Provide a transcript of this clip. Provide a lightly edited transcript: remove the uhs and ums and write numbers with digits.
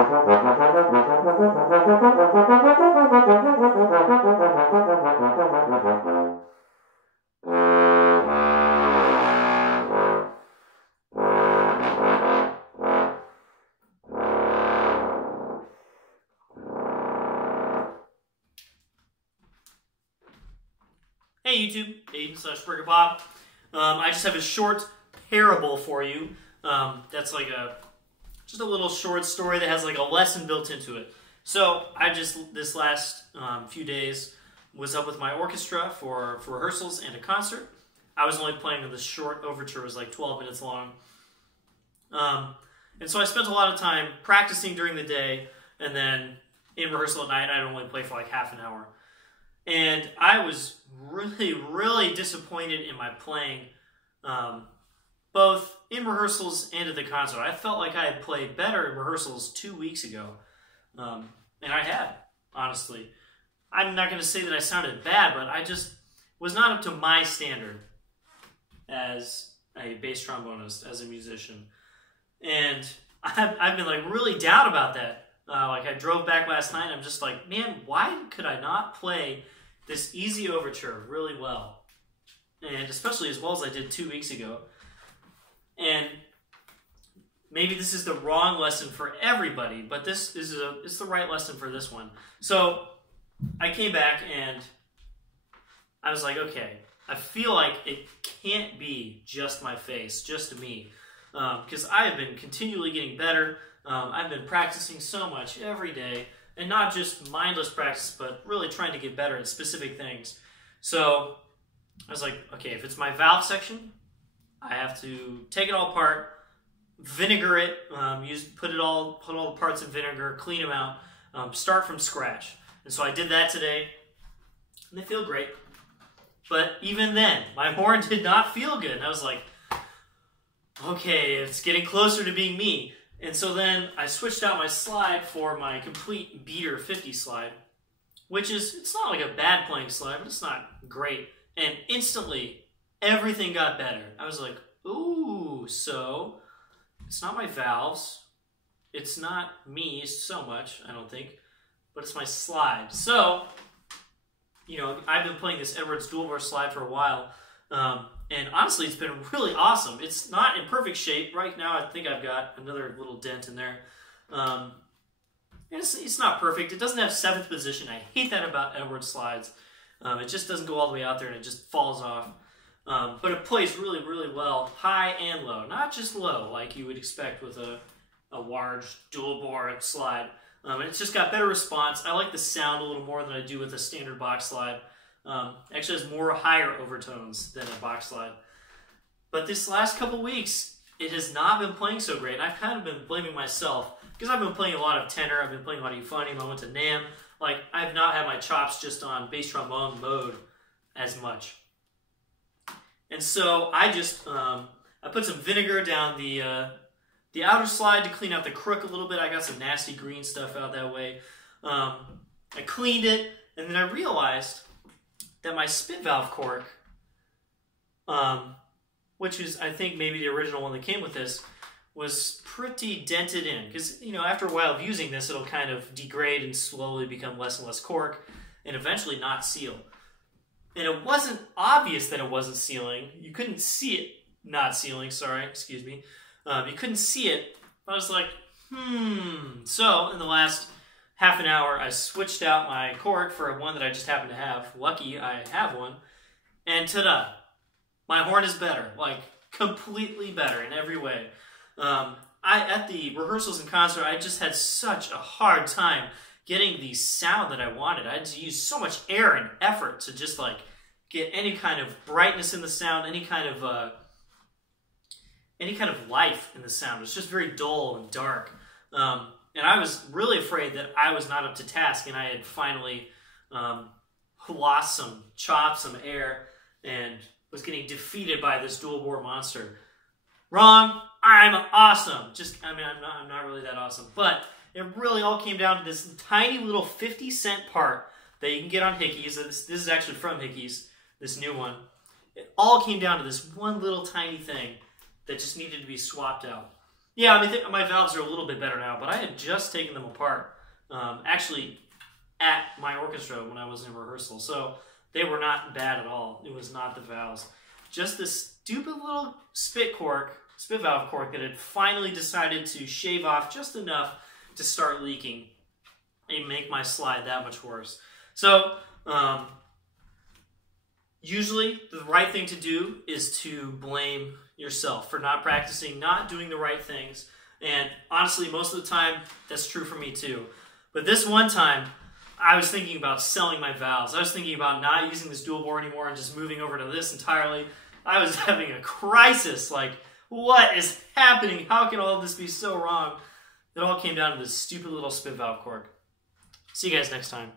Hey YouTube, Aiden / Bob. I just have a short parable for you. That's like just a little short story that has like a lesson built into it. So I just, this last few days, was up with my orchestra for rehearsals and a concert. I was only playing this short overture, it was like 12 minutes long. And so I spent a lot of time practicing during the day, and then in rehearsal at night, I'd only play for like half an hour. And I was really disappointed in my playing, both in rehearsals and at the concert. I felt like I had played better in rehearsals 2 weeks ago, and I had, honestly. I'm not going to say that I sounded bad, but I just was not up to my standard as a bass trombonist, as a musician. And I've been like really down about that. Like I drove back last night, and I'm just like, man, why could I not play this easy overture really well? And especially as well as I did 2 weeks ago. And maybe this is the wrong lesson for everybody, but this is it's the right lesson for this one. So I came back and I was like, okay, I feel like it can't be just my face, just me. Because I have been continually getting better. I've been practicing so much every day, and not just mindless practice, but really trying to get better at specific things. So I was like, okay, if it's my valve section, I have to take it all apart, vinegar it, put all the parts in vinegar, clean them out, start from scratch. And so I did that today, and they feel great. But even then, my horn did not feel good. And I was like, okay, it's getting closer to being me. And so then I switched out my slide for my complete beater 50 slide, which is, it's not like a bad playing slide, but it's not great. And instantly, everything got better. I was like, ooh, so it's not my valves. It's not me so much, I don't think, but it's my slide. So, you know, I've been playing this Edwards dual bore slide for a while, and honestly, it's been really awesome. It's not in perfect shape. Right now, I think I've got another little dent in there. And it's not perfect. It doesn't have 7th position. I hate that about Edwards slides. It just doesn't go all the way out there, and it just falls off. But it plays really well, high and low. Not just low, like you would expect with a large dual bore slide. And it's just got better response. I like the sound a little more than I do with a standard box slide. Actually has more higher overtones than a box slide. But this last couple weeks, it has not been playing so great. I've kind of been blaming myself, because I've been playing a lot of tenor, I've been playing a lot of euphonium, I went to NAMM. Like, I've not had my chops just on bass trombone mode as much. And so I just, I put some vinegar down the outer slide to clean out the crook a little bit. I got some nasty green stuff out that way. I cleaned it, and then I realized that my spit valve cork, which is, I think, maybe the original one that came with this, was pretty dented in. Because, you know, after a while of using this, it'll kind of degrade and slowly become less and less cork, and eventually not seal. And it wasn't obvious that it wasn't sealing. You couldn't see it not sealing, sorry, excuse me. You couldn't see it. I was like, So, in the last half an hour, I switched out my cork for one that I just happened to have. Lucky I have one. And ta-da! My horn is better. Like, completely better in every way. At the rehearsals and concert, I just had such a hard time getting the sound that I wanted. I had to use so much air and effort to just, like, get any kind of brightness in the sound, any kind of life in the sound. It was just very dull and dark. And I was really afraid that I was not up to task, and I had finally lost some chops, some air, and was getting defeated by this dual bore monster. Wrong. I'm awesome. I'm not really that awesome. But it really all came down to this tiny little 50-cent part that you can get on Hickeys. This is actually from Hickeys, this new one. It all came down to this one little tiny thing that just needed to be swapped out. Yeah, I mean, my valves are a little bit better now, but I had just taken them apart, actually, at my orchestra when I was in rehearsal. So they were not bad at all. It was not the valves. Just this stupid little spit valve cork that had finally decided to shave off just enough to start leaking and make my slide that much worse. So, usually the right thing to do is to blame yourself for not practicing, not doing the right things. And honestly, most of the time, that's true for me too. But this one time, I was thinking about selling my valves. I was thinking about not using this dual bore anymore and just moving over to this entirely. I was having a crisis, like, what is happening? How can all of this be so wrong? It all came down to this stupid little spit valve cork. See you guys next time.